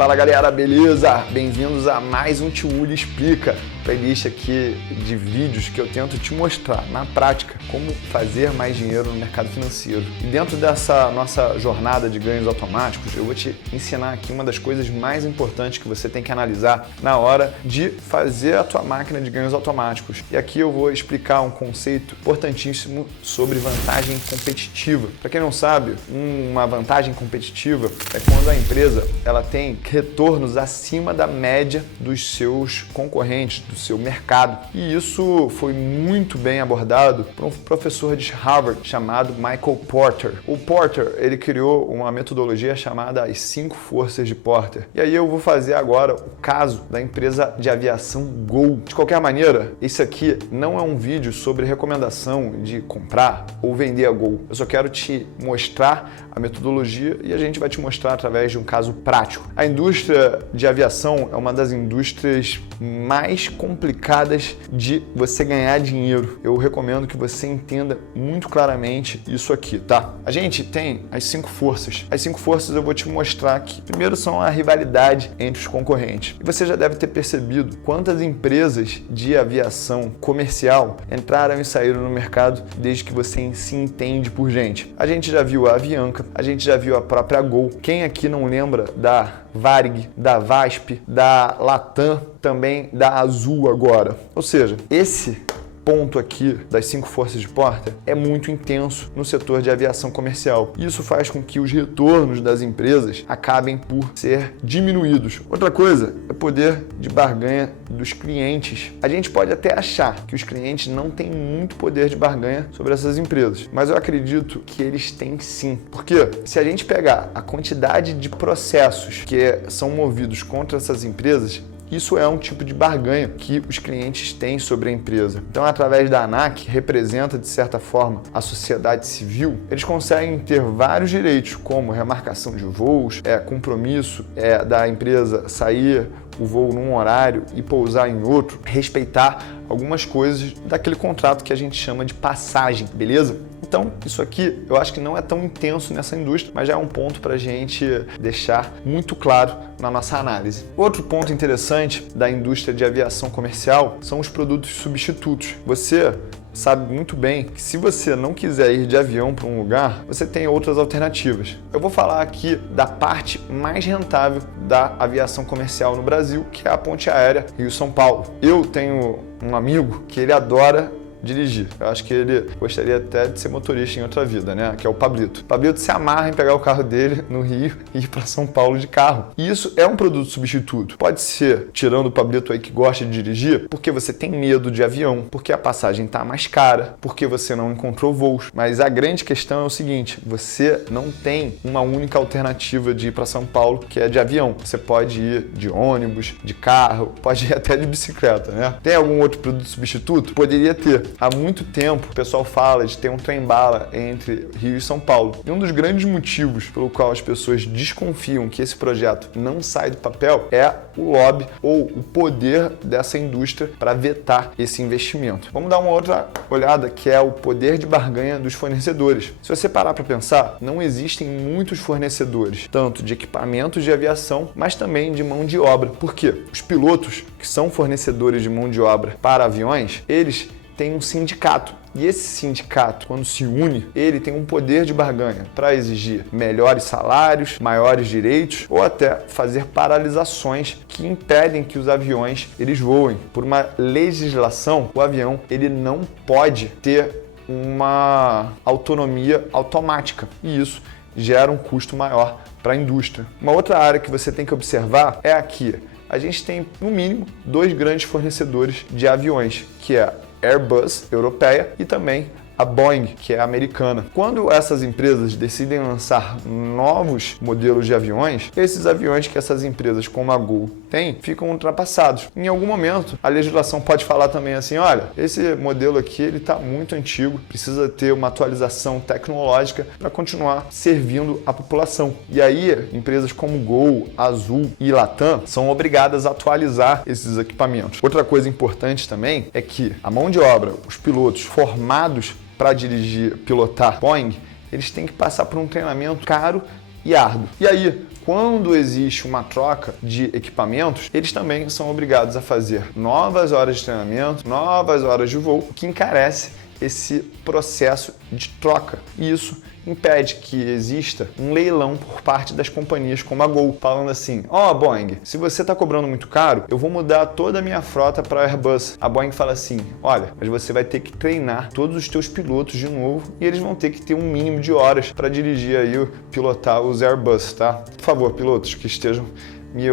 Fala galera, beleza? Bem-vindos a mais um Tiuli Explica, playlist aqui de vídeos que eu tento te mostrar na prática como fazer mais dinheiro no mercado financeiro. E dentro dessa nossa jornada de ganhos automáticos, eu vou te ensinar aqui uma das coisas mais importantes que você tem que analisar na hora de fazer a tua máquina de ganhos automáticos. E aqui eu vou explicar um conceito importantíssimo sobre vantagem competitiva. Para quem não sabe, uma vantagem competitiva é quando a empresa ela tem retornos acima da média dos seus concorrentes, do seu mercado. E isso foi muito bem abordado por um professor de Harvard chamado Michael Porter. O Porter, ele criou uma metodologia chamada as 5 forças de Porter. E aí eu vou fazer agora o caso da empresa de aviação Gol. De qualquer maneira, esse aqui não é um vídeo sobre recomendação de comprar ou vender a Gol. Eu só quero te mostrar a metodologia e a gente vai te mostrar através de um caso prático. A indústria de aviação é uma das indústrias mais complicadas de você ganhar dinheiro. Eu recomendo que você entenda muito claramente isso aqui, tá? A gente tem as 5 forças. As 5 forças eu vou te mostrar aqui. Primeiro são a rivalidade entre os concorrentes. E você já deve ter percebido quantas empresas de aviação comercial entraram e saíram no mercado desde que você se entende por gente. A gente já viu a Avianca, a gente já viu a própria Gol. Quem aqui não lembra da Varig, da VASP, da Latam, também da Azul agora? Ou seja, esse ponto aqui das 5 forças de Porter é muito intenso no setor de aviação comercial. Isso faz com que os retornos das empresas acabem por ser diminuídos. Outra coisa é o poder de barganha dos clientes. A gente pode até achar que os clientes não têm muito poder de barganha sobre essas empresas, mas eu acredito que eles têm sim. Porque se a gente pegar a quantidade de processos que são movidos contra essas empresas, isso é um tipo de barganha que os clientes têm sobre a empresa. Então, através da ANAC, que representa, de certa forma, a sociedade civil, eles conseguem ter vários direitos, como remarcação de voos, compromisso da empresa sair o voo num horário e pousar em outro, respeitar algumas coisas daquele contrato que a gente chama de passagem, beleza? Então, isso aqui eu acho que não é tão intenso nessa indústria, mas já é um ponto para a gente deixar muito claro na nossa análise. Outro ponto interessante da indústria de aviação comercial são os produtos substitutos. Você sabe muito bem que se você não quiser ir de avião para um lugar, você tem outras alternativas. Eu vou falar aqui da parte mais rentável da aviação comercial no Brasil, que é a ponte aérea Rio-São Paulo. Eu tenho um amigo que ele adora dirigir. Eu acho que ele gostaria até de ser motorista em outra vida, né? Que é o Pablito. O Pablito se amarra em pegar o carro dele no Rio e ir para São Paulo de carro. E isso é um produto substituto. Pode ser, tirando o Pablito aí que gosta de dirigir, porque você tem medo de avião, porque a passagem está mais cara, porque você não encontrou voos. Mas a grande questão é o seguinte, você não tem uma única alternativa de ir para São Paulo, que é de avião. Você pode ir de ônibus, de carro, pode ir até de bicicleta, né? Tem algum outro produto substituto? Poderia ter. Há muito tempo o pessoal fala de ter um trem-bala entre Rio e São Paulo. E um dos grandes motivos pelo qual as pessoas desconfiam que esse projeto não sai do papel é o lobby ou o poder dessa indústria para vetar esse investimento. Vamos dar uma outra olhada, que é o poder de barganha dos fornecedores. Se você parar para pensar, não existem muitos fornecedores, tanto de equipamentos de aviação, mas também de mão de obra. Por quê? Os pilotos, que são fornecedores de mão de obra para aviões, eles tem um sindicato. E esse sindicato, quando se une, ele tem um poder de barganha para exigir melhores salários, maiores direitos ou até fazer paralisações que impedem que os aviões eles voem. Por uma legislação, o avião ele não pode ter uma autonomia automática e isso gera um custo maior para a indústria. Uma outra área que você tem que observar é aqui. A gente tem, no mínimo, 2 grandes fornecedores de aviões, que é Airbus, europeia, e também a Boeing, que é americana. Quando essas empresas decidem lançar novos modelos de aviões, esses aviões que essas empresas como a Gol têm, ficam ultrapassados. Em algum momento, a legislação pode falar também assim, olha, esse modelo aqui ele está muito antigo, precisa ter uma atualização tecnológica para continuar servindo a população. E aí, empresas como Gol, Azul e Latam são obrigadas a atualizar esses equipamentos. Outra coisa importante também é que a mão de obra, os pilotos formados para dirigir, pilotar Boeing, eles têm que passar por um treinamento caro e árduo. E aí, quando existe uma troca de equipamentos, eles também são obrigados a fazer novas horas de treinamento, novas horas de voo, o que encarece esse processo de troca. E isso impede que exista um leilão por parte das companhias como a Gol, falando assim: ó, Boeing, se você está cobrando muito caro, eu vou mudar toda a minha frota para a Airbus. A Boeing fala assim: olha, mas você vai ter que treinar todos os teus pilotos de novo e eles vão ter que ter um mínimo de horas para dirigir aí, pilotar os Airbus, tá? Por favor, pilotos que estejam me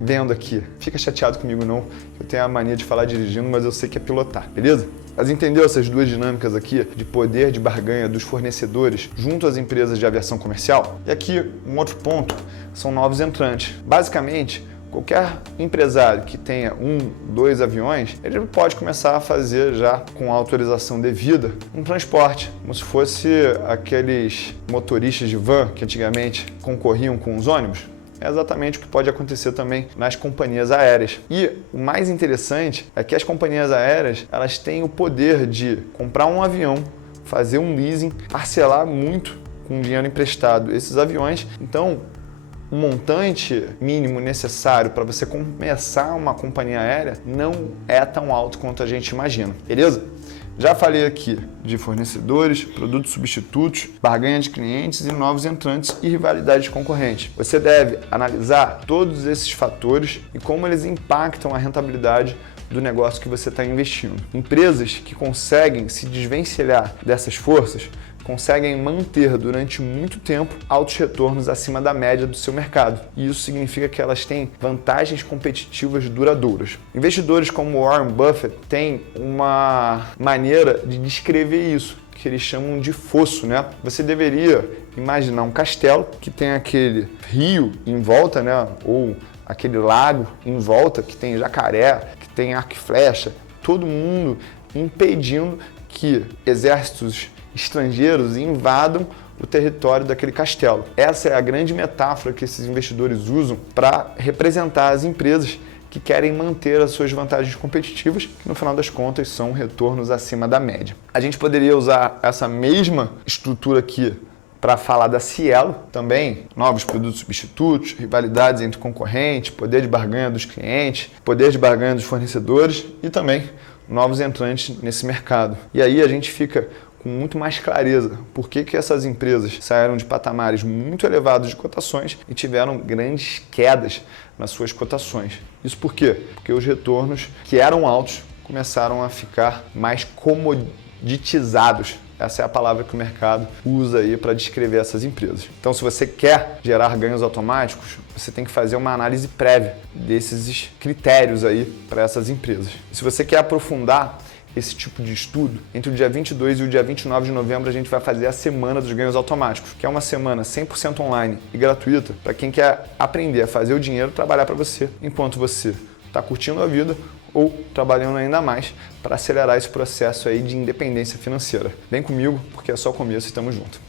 vendo aqui, fica chateado comigo não, eu tenho a mania de falar dirigindo, mas eu sei que é pilotar, beleza? Mas entendeu essas duas dinâmicas aqui de poder de barganha dos fornecedores junto às empresas de aviação comercial? E aqui um outro ponto são novos entrantes. Basicamente, qualquer empresário que tenha 1, 2 aviões, ele pode começar a fazer já com a autorização devida um transporte, como se fosse aqueles motoristas de van que antigamente concorriam com os ônibus. É exatamente o que pode acontecer também nas companhias aéreas. E o mais interessante é que as companhias aéreas, elas têm o poder de comprar um avião, fazer um leasing, parcelar muito com dinheiro emprestado esses aviões. Então, o montante mínimo necessário para você começar uma companhia aérea não é tão alto quanto a gente imagina, beleza? Já falei aqui de fornecedores, produtos substitutos, barganha de clientes e novos entrantes e rivalidade de concorrente. Você deve analisar todos esses fatores e como eles impactam a rentabilidade do negócio que você está investindo. Empresas que conseguem se desvencilhar dessas forças conseguem manter durante muito tempo altos retornos acima da média do seu mercado. E isso significa que elas têm vantagens competitivas duradouras. Investidores como Warren Buffett têm uma maneira de descrever isso, que eles chamam de fosso, né? Você deveria imaginar um castelo que tem aquele rio em volta, né? Ou aquele lago em volta que tem jacaré, que tem arco e flecha, todo mundo impedindo que exércitos estrangeiros invadam o território daquele castelo. Essa é a grande metáfora que esses investidores usam para representar as empresas que querem manter as suas vantagens competitivas, que no final das contas são retornos acima da média. A gente poderia usar essa mesma estrutura aqui para falar da Cielo também, novos produtos substitutos, rivalidades entre concorrentes, poder de barganha dos clientes, poder de barganha dos fornecedores e também novos entrantes nesse mercado. E aí a gente fica com muito mais clareza por que essas empresas saíram de patamares muito elevados de cotações e tiveram grandes quedas nas suas cotações. Isso por quê? Porque os retornos que eram altos começaram a ficar mais comoditizados. Essa é a palavra que o mercado usa aí para descrever essas empresas. Então, se você quer gerar ganhos automáticos, você tem que fazer uma análise prévia desses critérios aí para essas empresas. E se você quer aprofundar esse tipo de estudo, entre o dia 22 e o dia 29 de novembro a gente vai fazer a Semana dos Ganhos Automáticos, que é uma semana 100% online e gratuita para quem quer aprender a fazer o dinheiro trabalhar para você, enquanto você está curtindo a vida ou trabalhando ainda mais para acelerar esse processo aí de independência financeira. Vem comigo, porque é só o começo e estamos juntos.